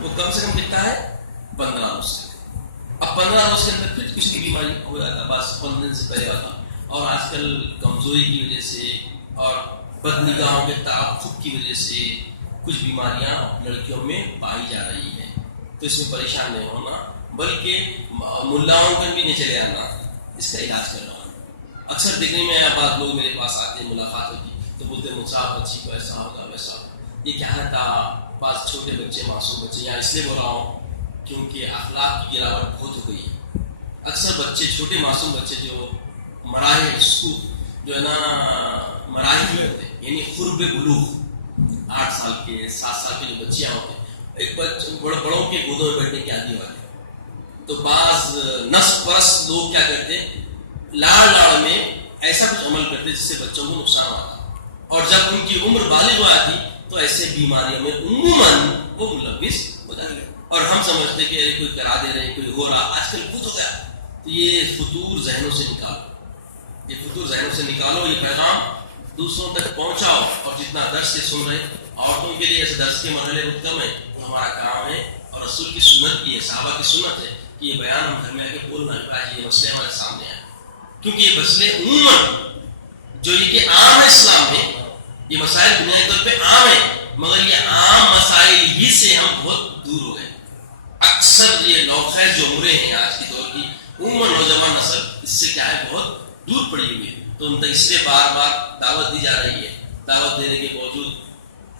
وہ کم سے کم کتنا ہے 15 روز تک. اب 15 روز کے اندر پھر کسی کی بیماری ہو جاتا ہے، بس 15 دن سے پہلے والا. اور آج کل کمزوری کی وجہ سے اور بد نگاہوں کے تعاقب کی وجہ سے کچھ بیماریاں لڑکیوں میں پائی جا رہی ہیں. تو اس میں پریشان نہیں ہونا، بلکہ ملاؤں پر بھی نہیں چلے آنا، اس کا علاج کر رہا ہوں. اکثر دیکھنے میں بعض لوگ میرے پاس آتے ہیں، ملاقات ہوتی تو بولتے ہیں مجھے بچی کو ایسا ہوگا ویسا ہوگا. یہ کیا رہتا، بعض چھوٹے بچے معصوم بچے، یا اس لیے بول رہا ہوں کیونکہ اخلاق کی گراوٹ بہت ہو گئی ہے. اکثر بچے چھوٹے معصوم بچے جو مراحل اس کو جو ہے نا مراحل ہوتے ہیں، یعنی قرب بلوغ 8 سال کے 7 سال کے جو بچیاں ہوتے ہیں، ایک بڑوں کے گودوں میں بیٹھنے کے عادی والے. تو بعض نس پرست لوگ کیا کرتے ہیں، لاڑ میں ایسا کچھ عمل کرتے جس سے بچوں کو نقصان ہوتا، اور جب ان کی عمر بالغ ہو آتی تو ایسے بیماریوں میں عموماً وہ ملوث ہو جائیں گے. اور ہم سمجھتے کہ کوئی کرا دے رہے، کوئی ہو رہا، آج کل خود ہو گیا. تو یہ فطور ذہنوں سے نکالو، یہ فطور ذہنوں سے نکالو، یہ پیغام دوسروں تک پہنچاؤ. اور جتنا درس سے سن رہے عورتوں کے لیے ایسے درس کے مرحلے بہت کم ہے، ہمارا کام ہے اور رسول کی سنت کی ہے، صحابہ کی سنت ہے کہ یہ بیان ہم گھر میں آ کے بولنا چاہیے. یہ مسئلے ہمارے سامنے آئے کیونکہ یہ مسئلے عموماً جو یہ کہ عام ہے اسلام میں، یہ مسائل بنیادی طور پہ عام ہیں، مگر یہ عام مسائل ہی سے ہم بہت دور ہو گئے. اکثر یہ نوخیز جو عمریں ہیں آج کی دور کی عموماً نوجوان نسل اس سے کیا ہے بہت دور پڑی ہوئی ہے. تو ان تک اس لیے بار بار دعوت دی جا رہی ہے. دعوت دینے کے باوجود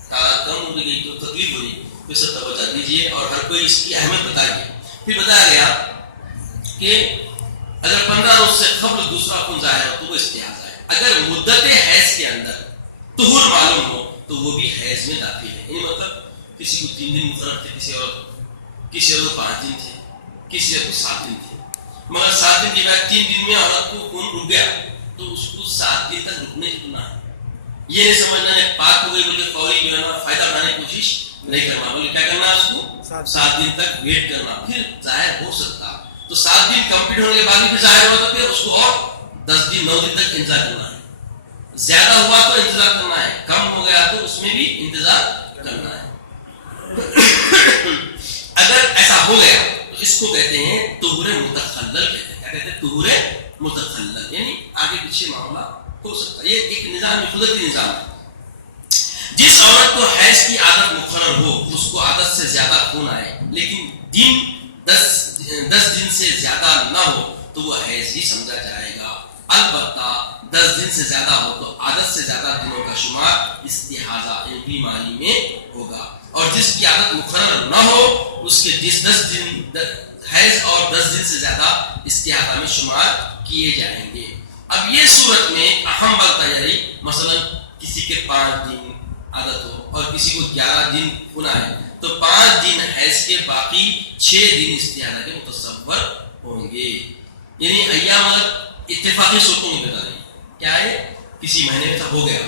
تعداد کم ہو گئی تو تکلیف ہو رہی، تو اس سے توجہ دیجیے اور ہر کوئی اس کی اہمیت بتائیے. پھر بتایا گیا کہ اگر 15 روز سے قبل دوسرا خون ظاہر ہو تو وہ استحاضہ ہے. اگر مدت حیض کے اندر طہور معلوم ہو تو وہ بھی حیض میں داخل ہے. یعنی مطلب کسی کو 3 دن مقرر تھے، کسی اور کو 5 دن تھے، کسی اور کو 7 دن تھے، مگر 7 دن کے بعد 3 دن میں عورت کو خون رک گیا تو اس کو 7 دن تک رکنے کی گناہ ہے. یہ نہیں سمجھنا ہے پاک ہو گئی بلکہ فوری جو ہے نا فائدہ اٹھانے کی کوشش نہیں کرنا، بلکہ کیا کرنا ہے اس کو 7 دن تک ویٹ کرنا، پھر ظاہر ہو سکتا. تو 7 دن کمپلیٹ ہونے کے بعد بھی ظاہر ہوا تو پھر اس کو اور 10 دن 9 دن تک انتظار کرنا ہے. زیادہ ہوا تو انتظار کرنا ہے، کم ہو گیا تو اس میں بھی انتظار کرنا ہے. اگر ایسا ہو گیا تو اس کو کہتے ہیں طہور متخلل کہتے ہیں. کیا کہتے ہیں؟ طہور متخلل، یعنی آگے پیچھے معاملہ ہو سکتا ہے. یہ ایک نظام، قدرتی نظام ہے. جس عورت کو حیض کی عادت مقرر ہو، اس کو عادت سے زیادہ خون آئے لیکن دن 10 دن سے زیادہ نہ ہو تو وہ حیض ہی سمجھا جائے گا. البتہ 10 دن سے زیادہ ہو تو عادت سے زیادہ دنوں کا شمار استحاضہ یعنی بیماری میں ہوگا. اور جس کی عادت مقرر نہ ہو اس کے 10 دن حیض اور 10 دن سے زیادہ استحاضہ میں شمار کیے جائیں گے. اب یہ صورت میں اہم بات آ جائے، مثلا کسی کے 5 دن عادت ہو اور کسی کو 11 دن خون آئے تو 5 دن حیض کے، باقی 6 دن استحاضہ کے متصور ہوں گے. یعنی ایام اتفاقی صورتوں میں بتا رہی کیا ہے، کسی مہینے میں سب ہو گیا،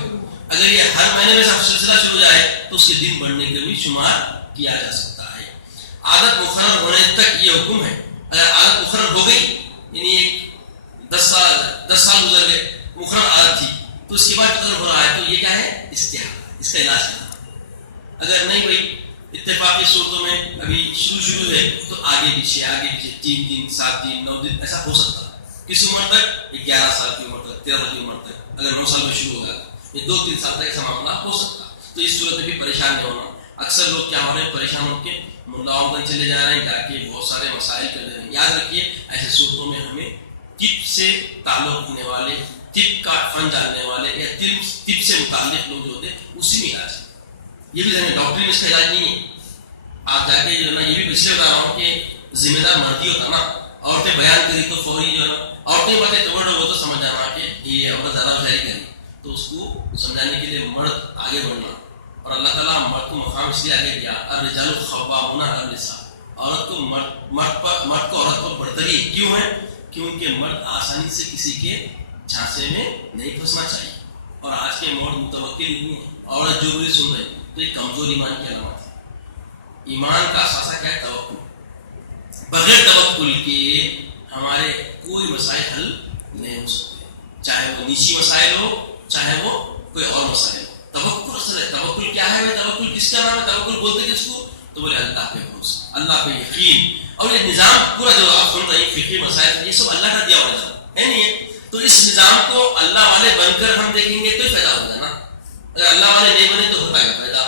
اگر یہ ہر مہینے میں سب سلسلہ شروع جائے تو اس کے دن بڑھنے کا بھی شمار کیا جا سکتا ہے. عادت مقرر ہونے تک یہ حکم ہے. اگر عادت مقرر ہو گئی یعنی ایک 10 سال گزر گئے، مقرر عادت تھی تو اس کے بعد مقرر ہو رہا ہے تو یہ کیا ہے، استحاضہ، اس کا علاج کرنا. اگر نہیں بھائی اتفاقی صورتوں میں ابھی شروع ہے تو آگے پیچھے 3 دن 7 دن 9 دن ایسا ہو سکتا ہے. کس عمر تک؟ 11 سال کی عمر تک، 13 سال کی عمر تک. اگر 9 سال میں شروع ہوگا یہ 2-3 سال تک ایسا معاملہ ہو سکتا. تو اس صورت میں بھی پریشان نہیں ہونا. اکثر لوگ کیا ہو رہے ہیں، پریشان ہو کے ملاؤں تک چلے جا رہے ہیں، جا کے بہت سارے مسائل کر رہے ہیں. یاد رکھیے ایسے صورتوں میں ہمیں طب سے تعلق رکھنے والے، طب کا فن جاننے والے یا طب سے متعلق لوگ جو ہوتے ہیں اسی میں علاج ہے. یہ بھی ذہن، ڈاکٹری میں اس کا علاج نہیں ہے. آپ جا کے جو ہے نا، یہ بھی پچھلے بتا رہا ہوں کہ ذمہ دار مردی ہوتا نا، عورتیں بیان کری تو فوری جو ہے نا، عورتیں باتیں وہ تو سمجھ جانا کہ یہ عورت زیادہ بچائی کری، تو اس کو سمجھانے کے لیے مرد آگے بڑھنا. اور اللہ تعالیٰ مرد کو مقام اس لیے آگے دیا، الرجال قوامون علی النساء، عورت کو مرد کو عورت پر برتری کیوں ہے؟ کیونکہ مرد آسانی سے کسی کے جھانسے میں نہیں پھنسنا چاہیے. اور آج کے مرد متوکل نہیں ہے، عورت جو بھی سن رہے تو یہ کمزور ایمان کی علامت ہے. ایمان کا اثاثہ کیا ہے؟ توکل. بغیر توکل کے ہمارے کوئی مسائل حل نہیں ہو سکتے، چاہے وہ نیچی مسائل ہو چاہے وہ کوئی اور مسائل ہو. توکل اصل ہے. توکل کیا ہے؟ توکل کس کا نام ہے؟ توکل بولتے کس کو؟ تو بولے اللہ پہ بھروسہ، اللہ پہ یقین. اور یہ نظام پورا جو آپ سن رہے ہیں فقہی مسائل، یہ سب اللہ کا دیا ہوا نظام ہے نہیں ہے. تو اس نظام کو اللہ والے بن کر ہم دیکھیں گے تو ہی فائدہ ہوگا نا. اگر اللہ والے نہیں بنے تو ہوتا ہے فائدہ.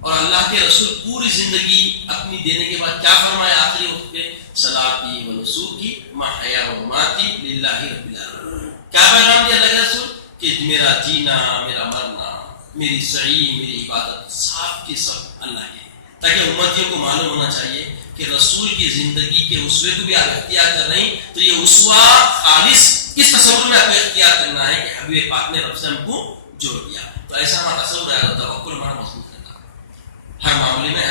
اور اللہ کے رسول پوری زندگی اپنی دینے کے بعد کیا فرمایا آخری وقت پہ؟ صلاتی و نسوکی محیا و مماتی للہ رب العالمین. کیا پیغام دیا اللہ کے رسول؟ کہ میرا جینا، میرا مرنا، میری سعی، میری عبادت سب کے سب اللہ کے. تاکہ امتیوں کو معلوم ہونا چاہیے کہ رسول کی زندگی کے اسوے کو بھی آپ اختیار کر رہے ہیں تو یہ اسوا خالص اس تصور میں آپ کو اختیار کرنا ہے کہ حبیب پاک نے رب سے ہم کو جوڑ دیا. تو ایسا ہمارا تصور ہے، توکل ہمارا مضبوط رہتا ہر معاملے میں.